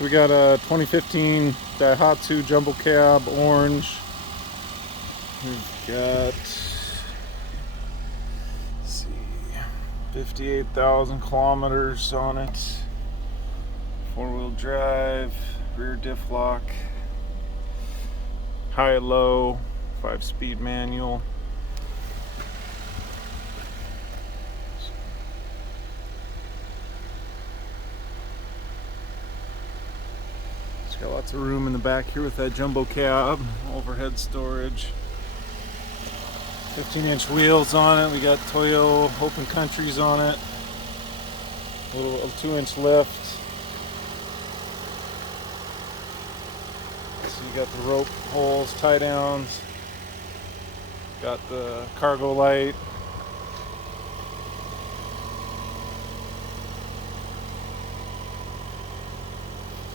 So we got a 2015 Daihatsu Jumbo Cab Orange. We've got, let's see, 58,000 kilometers on it. 4-wheel drive, rear diff lock, high-low, 5-speed manual. It's got lots of room in the back here with that jumbo cab, overhead storage. 15-inch wheels on it. We got Toyo Open Countries on it. A little 2-inch lift. So you got the rope holes, tie downs. Got the cargo light.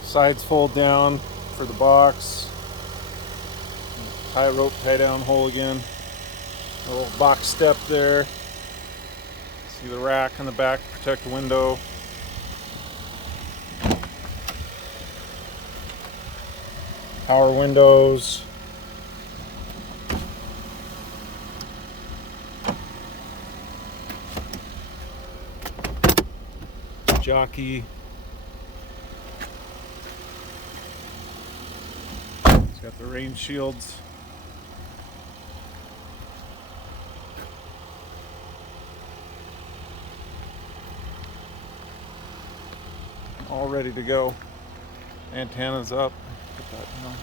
Sides fold down for the box. Tie rope tie down hole again. A little box step there. See the rack in the back to protect the window. Power windows. Jockey. It's got the rain shields. All ready to go. Antennas up. Put that down.